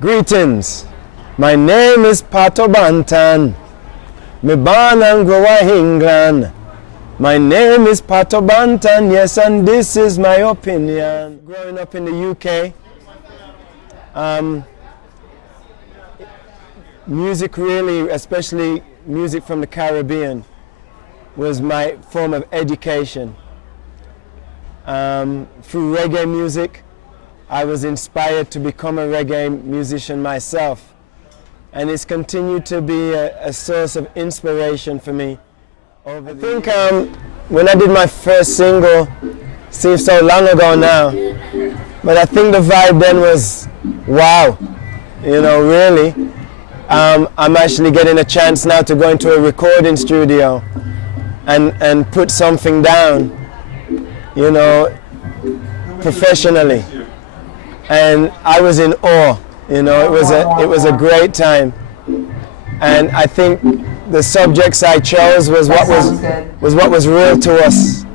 Greetings, my name is Pato Banton. Me born and grow in England. My name is Pato Banton, yes, and this is my opinion. Growing up in the UK, music really, especially music from the Caribbean, was my form of education. Through reggae music, I was inspired to become a reggae musician myself. And it's continued to be a source of inspiration for me. I think when I did my first single, seems so long ago now, but I think the vibe then was, wow, you know, really. I'm actually getting a chance now to go into a recording studio and put something down, you know, professionally. And I was in awe, you know, it was a great time. And I think the subjects I chose was what was real to us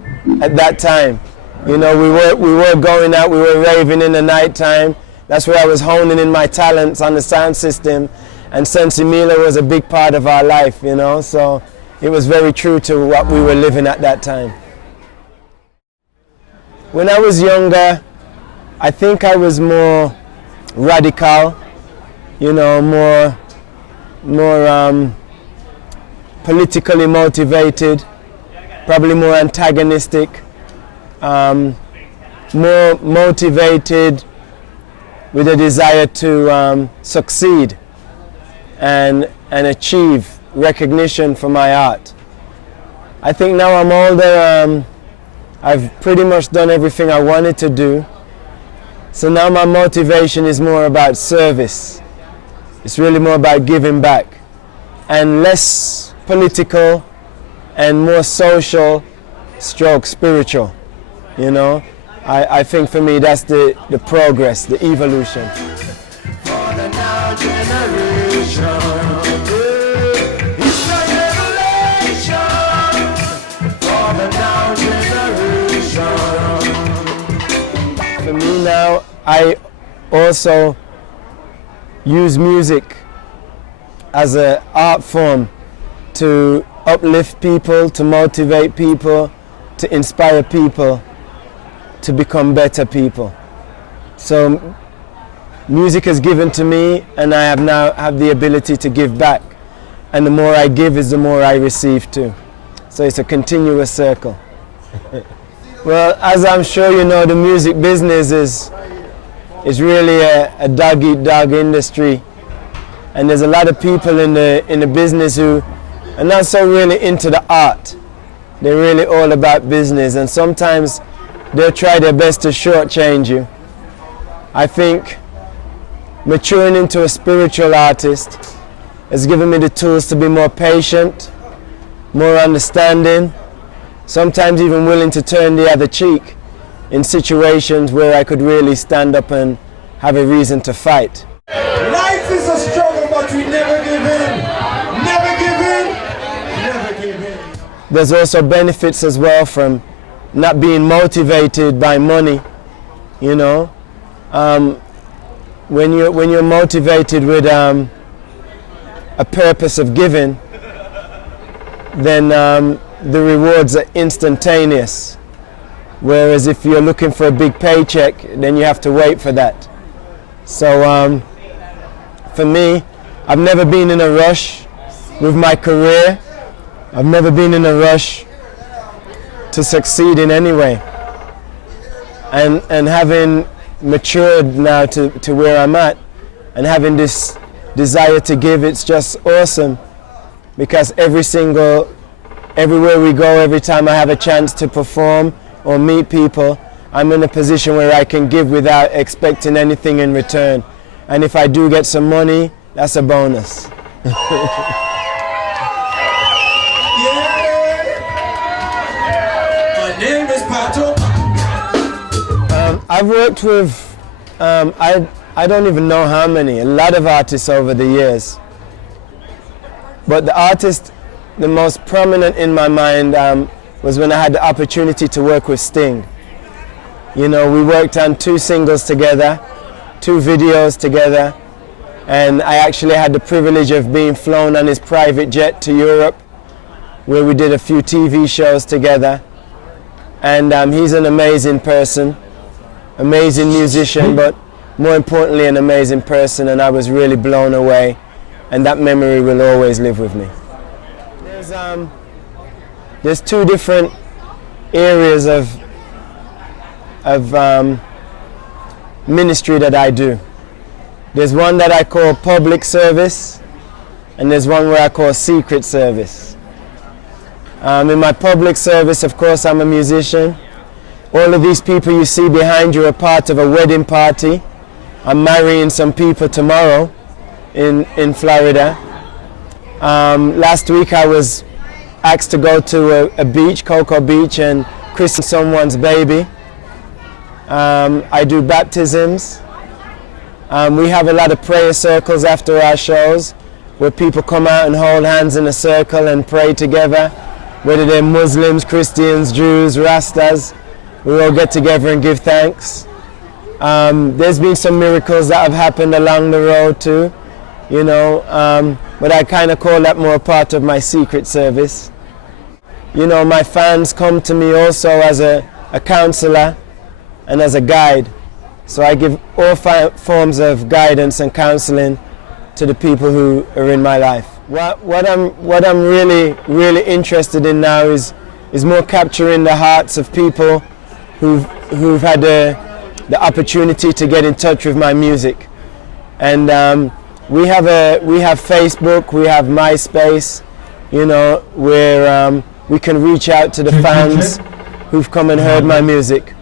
at that time. You know, we were going out, we were raving in the night time. That's where I was honing in my talents on the sound system. And Sensimila was a big part of our life, you know, so it was very true to what we were living at that time. When I was younger, I think I was more radical, you know, more politically motivated, probably more antagonistic, more motivated with a desire to succeed and achieve recognition for my art. I think now I'm older, I've pretty much done everything I wanted to do. So now my motivation is more about service. It's really more about giving back and less political and more social stroke spiritual, you know. I think for me that's the progress, the evolution. For the now generation, it's a revelation. For the now generation. For me now, I also use music as an art form to uplift people, to motivate people, to inspire people to become better people. So music is given to me, and I now have the ability to give back. And the more I give is the more I receive too. So it's a continuous circle. Well, as I'm sure you know, the music business is really a dog-eat-dog industry. And there's a lot of people in the business who are not so really into the art. They're really all about business, and sometimes they'll try their best to shortchange you. I think maturing into a spiritual artist has given me the tools to be more patient, more understanding, sometimes even willing to turn the other cheek in situations where I could really stand up and have a reason to fight. Life is a struggle, but we never give in. Never give in. Never give in. There's also benefits as well from not being motivated by money, you know. When you're motivated with a purpose of giving, then the rewards are instantaneous. Whereas if you're looking for a big paycheck, then you have to wait for that. So for me, I've never been in a rush with my career. I've never been in a rush to succeed in any way. And having matured now to where I'm at, and having this desire to give, it's just awesome. Because everywhere we go, every time I have a chance to perform or meet people, I'm in a position where I can give without expecting anything in return. And if I do get some money, that's a bonus. My name is Pato. I've worked with, I don't even know how many, a lot of artists over the years. But the artist, the most prominent in my mind was when I had the opportunity to work with Sting. You know, we worked on 2 singles together, 2 videos together, And I actually had the privilege of being flown on his private jet to Europe, where we did a few TV shows together. And he's an amazing person, amazing musician, but more importantly an amazing person, and I was really blown away, and that memory will always live with me. There's two different areas of ministry that I do. There's one that I call public service, and there's one where I call secret service. In my public service, of course, I'm a musician. All of these people you see behind you are part of a wedding party. I'm marrying some people tomorrow in Florida. Last week I was asked to go to a beach, Cocoa Beach, and christen someone's baby. I do baptisms. We have a lot of prayer circles after our shows where people come out and hold hands in a circle and pray together, whether they're Muslims, Christians, Jews, Rastas. We all get together and give thanks. There's been some miracles that have happened along the road too, you know, but I kind of call that more part of my secret service. You know, my fans come to me also as a counselor and as a guide. So I give all forms of guidance and counseling to the people who are in my life. What I'm really interested in now is more capturing the hearts of people who've had the opportunity to get in touch with my music. And we have Facebook, we have MySpace, you know, where we can reach out to the fans who've come and heard my music.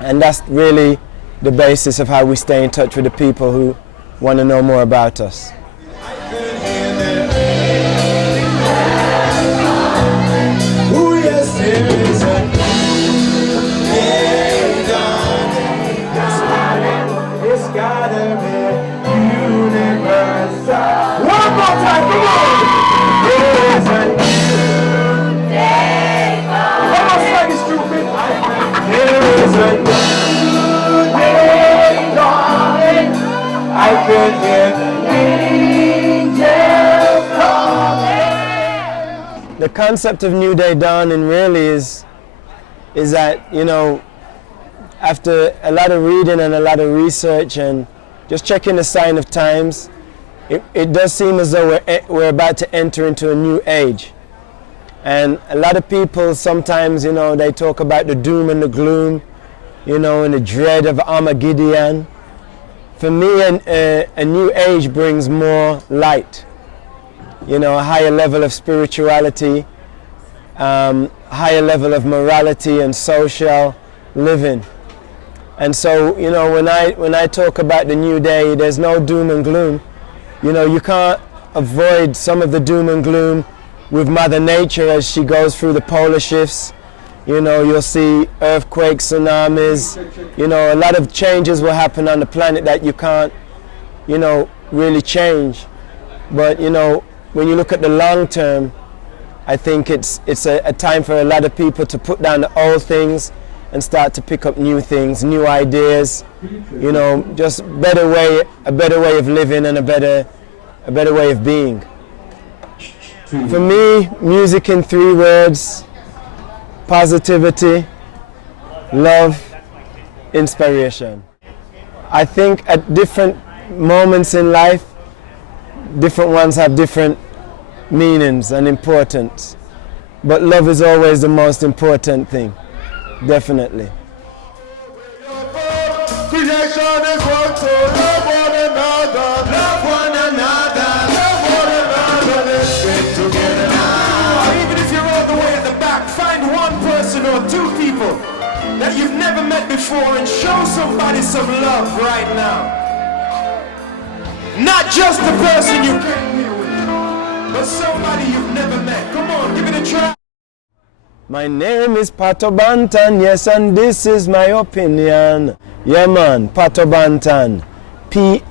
And that's really the basis of how we stay in touch with the people who want to know more about us. The concept of New Day Dawning really is that, you know, after a lot of reading and a lot of research and just checking the sign of times, it does seem as though we're about to enter into a new age. And a lot of people sometimes, you know, they talk about the doom and the gloom, you know, and the dread of Armageddon. For me, a new age brings more light, you know, a higher level of spirituality, higher level of morality and social living. And so, you know, when I talk about the new day, there's no doom and gloom. You know, you can't avoid some of the doom and gloom with Mother Nature as she goes through the polar shifts. You know, you'll see earthquakes, tsunamis, you know, a lot of changes will happen on the planet that you can't, you know, really change. But, you know, when you look at the long term, I think it's a time for a lot of people to put down the old things and start to pick up new things, new ideas, you know, just a better way of living and a better way of being. For me, music in 3 words: positivity, love, inspiration. I think at different moments in life, different ones have different meanings and importance. But love is always the most important thing, definitely. Creation is one to love one another, love one another, love one another. Let's get together now. Even if you're all the way at the back, find one person or 2 people that you've never met before and show somebody some love right now. Not just the person you came here with, but somebody you've never met. Come on, give it a try. My name is Pato Banton, yes, and this is my opinion. Yeah, man, Pato Banton. P-A-T-O-B-A-N-T-O-N.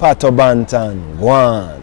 Pato Banton, 1.